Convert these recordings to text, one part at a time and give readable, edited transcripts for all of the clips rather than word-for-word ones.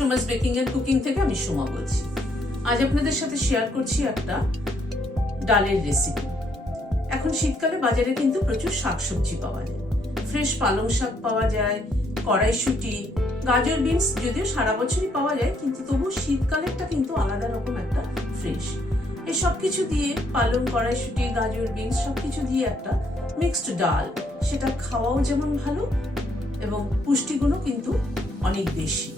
Soma's baking and cooking থেকে আমি সোমা বলছি। আজ আপনাদের সাথে শেয়ার করছি একটা ডালের রেসিপি। এখন শীতকালে বাজারে কিন্তু প্রচুর শাকসবজি পাওয়া যায়। ফ্রেশ পালং শাক পাওয়া যায়, কড়াইশুঁটি, গাজর, বিনস যদিও সারা বছরই পাওয়া যায়, কিন্তু তবু শীতকালেরটা কিন্তু আলাদা রকম একটা ফ্রেশ। এই সব কিছু দিয়ে পালং, কড়াইশুঁটি, গাজর, বিনস সবকিছু দিয়ে একটা মিক্সড ডাল, সেটা খাওয়াও যেমন ভালো এবং পুষ্টিগুণও কিন্তু অনেক বেশি।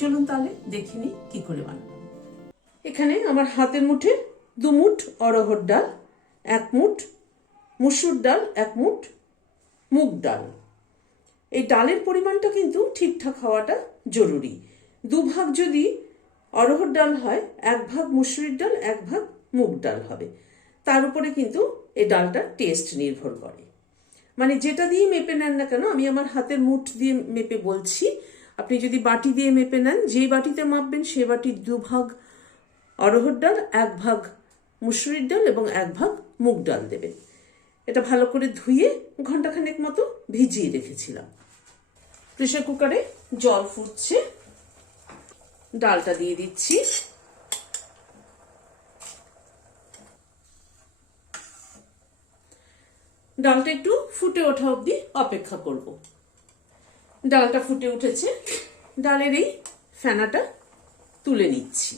চলুন তাহলে দেখে নিই কি করে বানাবো। এখানে আমার হাতের মুঠে 2 মুঠ অড়হর ডাল, 1 মুঠ মসুর ডাল, 1 মুঠ মুগ ডাল। এই ডালের পরিমাণটা কিন্তু ঠিকঠাক হওয়াটা জরুরি। 2 ভাগ যদি অড়হর ডাল হয়, 1 ভাগ মসুরির ডাল, 1 ভাগ মুগ ডাল হবে। তার উপরে কিন্তু এই ডালটার টেস্ট নির্ভর করে। মানে যেটা দিয়ে মেপে নেন না কেন, আমি আমার হাতের মুঠ দিয়ে মেপে বলছি। আপনি যদি বাটি দিয়ে মেপে নেন, যেই বাটিতে মাপবেন সেই বাটির 2 ভাগ অড়হর ডাল, 1 ভাগ মুসুরির ডাল এবং 1 ভাগ মুগ ডাল দেবেন। এটা ভালো করে ধুয়ে ঘন্টাখানেক মতো ভিজিয়ে রেখেছিলাম। প্রেসার কুকারে জল ফুটছে, ডালটা দিয়ে দিচ্ছি। ডালটা একটু ফুটে ওঠা অবধি অপেক্ষা করব। ডালটা ফুটে উঠেছে, ডালের এই ফেনাটা তুলে নিচ্ছি।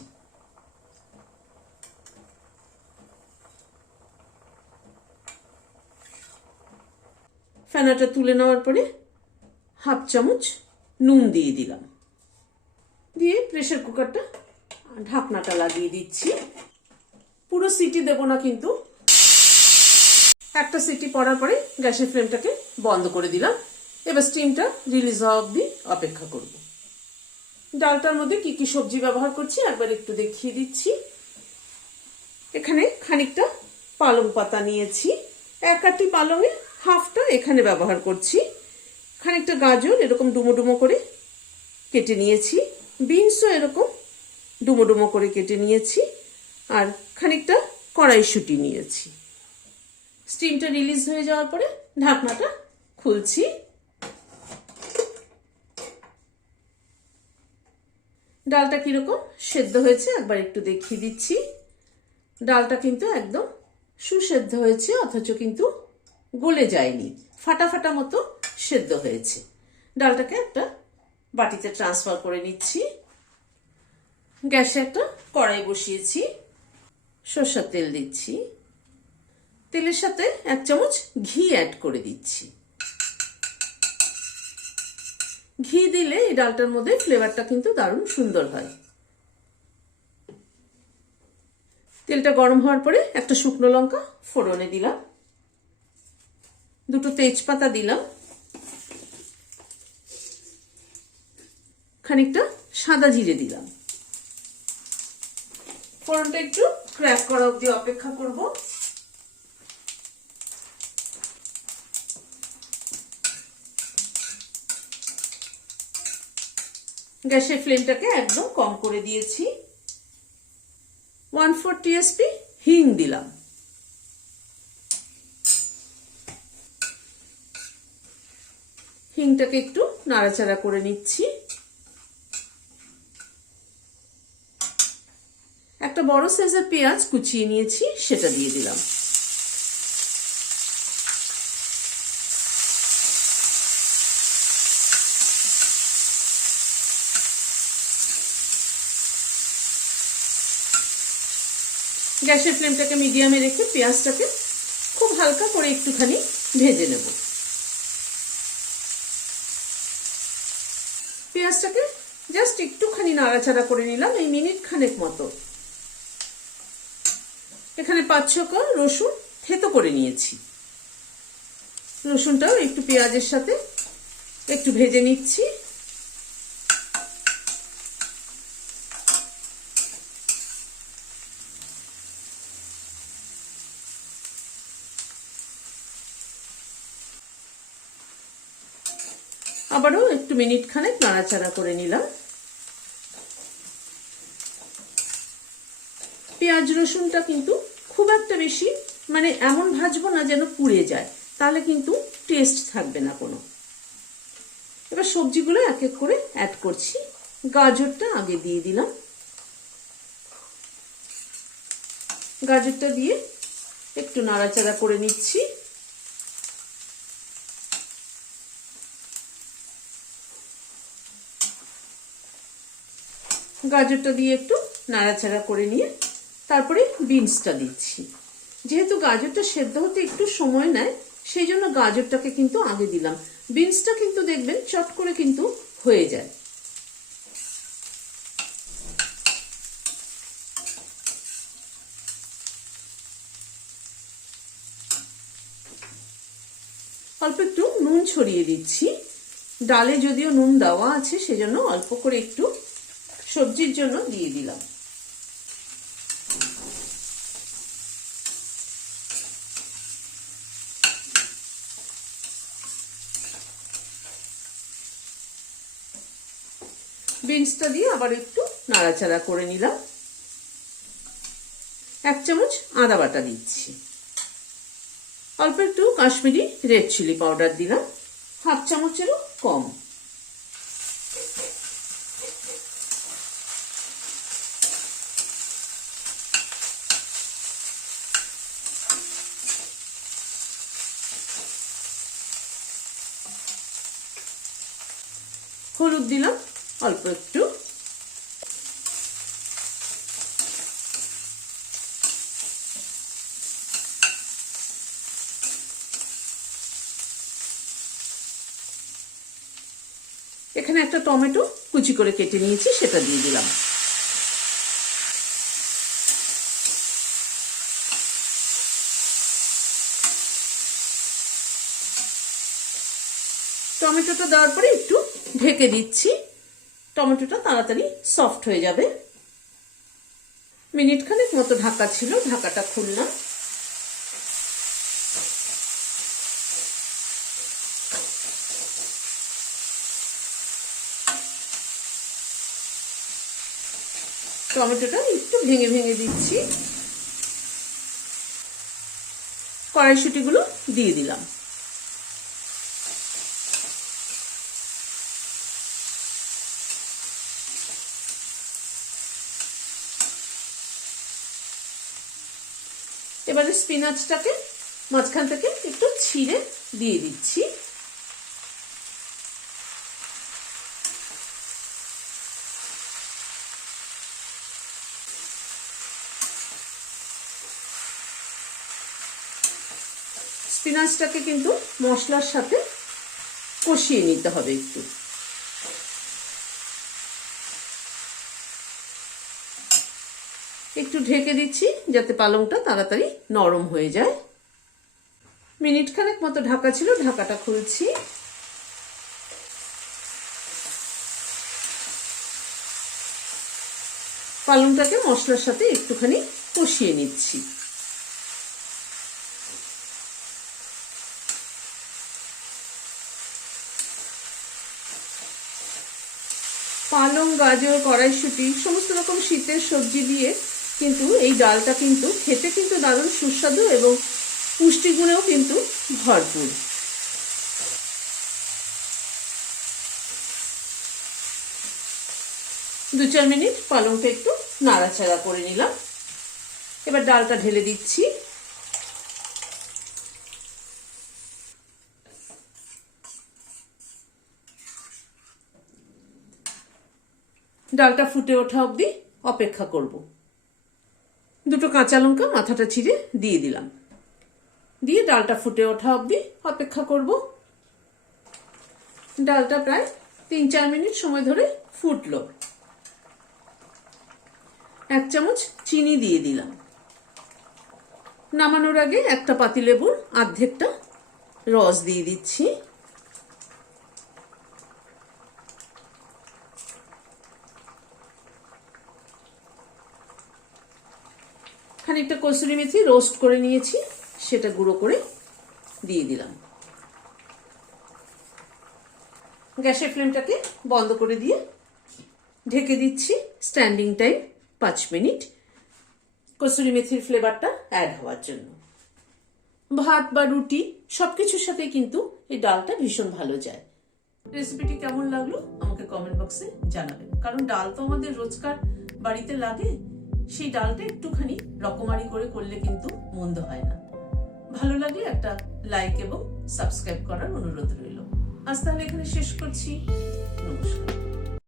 ফেনাটা তুলে নেওয়ার পরে 1/2 চামচ নুন দিয়ে দিলাম। দিয়ে প্রেসার কুকারটা ঢাকনাটা লাগিয়ে দিচ্ছি। পুরো সিটি দেব না কিন্তু, একটা সিটি পড়ার পরে গ্যাসের ফ্লেমটাকে বন্ধ করে দিলাম। এবার স্টিমটা রিলিজ হওয়া অবধি অপেক্ষা করব। ডালটার মধ্যে কি কি সবজি ব্যবহার করছি একবার একটু দেখিয়ে দিচ্ছি। এখানে খানিকটা পালং পাতা নিয়েছি, 1 আটি পালঙে হাফটা এখানে ব্যবহার করছি। খানিকটা গাজর এরকম ডুমো ডুমো করে কেটে নিয়েছি, বিনসও এরকম ডুমো ডুমো করে কেটে নিয়েছি, আর খানিকটা কড়াইশুঁটি নিয়েছি। স্টিমটা রিলিজ হয়ে যাওয়ার পরে ঢাকনাটা খুলছি। ডালটা কিরকম সেদ্ধ হয়েছে একবার একটু দেখিয়ে দিচ্ছি। ডালটা কিন্তু একদম সুসেদ্ধ হয়েছে, অথচ কিন্তু গলে যায়নি, ফাটা ফাটা মতো সেদ্ধ হয়েছে। ডালটাকে একটা বাটিতে ট্রান্সফার করে নিচ্ছি। গ্যাসে একটা কড়াই বসিয়েছি, সরষের তেল দিচ্ছি। তেলের সাথে 1 চামচ ঘি অ্যাড করে দিচ্ছি। ঘি দিলে এই ডালটার মধ্যে ফ্লেভারটা কিন্তু দারুণ সুন্দর হয়। তেলটা গরম হওয়ার পরে একটা শুকনো লঙ্কা ফোড়নে দিলাম, 2টো তেজপাতা দিলাম, খানিকটা সাদা জিরে দিলাম। ফোড়নটা একটু ক্র্যাক করা অবধি অপেক্ষা করব। গ্যাসের ফ্লেমটাকে একদম কম করে দিয়েছি। 1/4 টিএসপি হিং দিলাম। হিংটাকে একটু নাড়াচাড়া করে নিচ্ছি। একটা বড় সাইজের পেঁয়াজ কুচিয়ে নিয়েছি, সেটা দিয়ে দিলাম। গ্যাসের ফ্লেমটাকে মিডিয়ামে রেখে পেঁয়াজটাকে খুব হালকা করে একটুখানি ভেজে নেব। পেঁয়াজটাকে জাস্ট একটুখানি নাড়াচাড়া করে নিলাম, এই মিনিট খানেক মতো। এখানে 5-6 কোয়া রসুন থেতো করে নিয়েছি। রসুনটাও একটু পেঁয়াজের সাথে একটু ভেজে নিচ্ছি। আবারও একটু মিনিট খানেক নাড়াচাড়া করে নিলাম। পেঁয়াজ রসুনটা কিন্তু খুব একটা বেশি মানে এমন ভাজবো না যেন পুড়ে যায়, তাহলে কিন্তু টেস্ট থাকবে না কোনো। এবার সবজিগুলো এক এক করে অ্যাড করছি। গাজরটা আগে দিয়ে দিলাম। গাজরটা দিয়ে একটু নাড়াচাড়া করে নিচ্ছি। গাজরটা দিয়ে একটু নাড়াচাড়া করে নিয়ে তারপরে বিনসটা দিচ্ছি। যেহেতু গাজরটা সেদ্ধ হতে একটু সময় নেয়, সেই জন্য গাজরটাকে কিন্তু আগে দিলাম। বিনসটা কিন্তু দেখবেন চট করে কিন্তু হয়ে যায়। অল্প একটু নুন ছড়িয়ে দিচ্ছি। ডালে যদিও নুন দেওয়া আছে, সেজন্য অল্প করে একটু সবজির জন্য দিয়ে দিলাম। বিনসটা দিয়ে আবার একটু নাড়াচাড়া করে নিলাম। 1 চামচ আদা বাটা দিচ্ছি। অল্প একটু কাশ্মীরি রেড চিলি পাউডার দিলাম, 1/2 চামচেরও কম। হলুদ দিলাম অল্প একটু। এখানে একটা টমেটো কুচি করে কেটে নিয়েছি, সেটা দিয়ে দিলাম। টমেটোটা দেওয়ার পরে একটু ঢেকে দিচ্ছি। টমেটোটা তাড়াতাড়ি সফট হয়ে যাবে। মিনিট খানেক মতো ঢাকা ছিল, ঢাকাটা খুললাম। টমেটোটা একটু ভেঙে ভেঙে দিচ্ছি। কড়াইশুঁটিগুলো দিয়ে দিলাম। এবারে স্পিনাচটাকে মাঝখান থেকে একটু ছিঁড়ে দিয়ে দিচ্ছি। স্পিনাচটাকে কিন্তু মশলার সাথে কষিয়ে নিতে হবে একটু। একটু ঢেকে দিচ্ছি যাতে পালংটা তাড়াতাড়ি নরম হয়ে যায়। মিনিট খানেক মতো ঢাকা ছিল, ঢাকাটা খুলছি। পালংটাকে মশলার সাথে একটুখানি কষিয়ে নিচ্ছি। পালং, গাজর, কড়াইশুঁটি সমস্ত রকম শীতের সবজি দিয়ে কিন্তু এই ডালটা কিন্তু খেতে কিন্তু দারুণ সুস্বাদু এবং পুষ্টিগুণেও কিন্তু ভরপুর। দু 4 মিনিট পালংটা একটু নাড়াচাড়া করে নিলাম। এবার ডালটা ঢেলে দিচ্ছি। ডালটা ফুটে ওঠা অবধি অপেক্ষা করব। দুটো কাঁচা লঙ্কা মাথাটা ছিঁড়ে দিয়ে দিলাম। দিয়ে ডালটা ফুটে ওঠা অবধি অপেক্ষা করব। ডালটা প্রায় 3-4 মিনিট সময় ধরে ফুটলো। 1 চামচ চিনি দিয়ে দিলাম। নামানোর আগে একটা পাতিলেবুর অর্ধেকটা রস দিয়ে দিচ্ছি। খানিকটা কসুরি মেথি রোস্ট করে নিয়েছি, সেটা গুঁড়ো করে দিয়ে দিলাম। গ্যাসের ফ্লেমটাকে বন্ধ করে দিয়ে ঢেকে দিচ্ছি স্ট্যান্ডিং টাইম 5 মিনিট, কসুরি মেথির ফ্লেভারটা অ্যাড হওয়ার জন্য। ভাত বা রুটি সবকিছুর সাথে কিন্তু এই ডালটা ভীষণ ভালো যায়। রেসিপিটি কেমন লাগলো আমাকে কমেন্ট বক্সে জানাবেন, কারণ ডাল তো আমাদের রোজকার বাড়িতে লাগে, সেই ডালটা একটুখানি রকমারি করে করলে কিন্তু মন্দ হয় না। ভালো লাগলে একটা লাইক এবং সাবস্ক্রাইব করার অনুরোধ রইল। আজ তাহলে এখানে শেষ করছি। নমস্কার।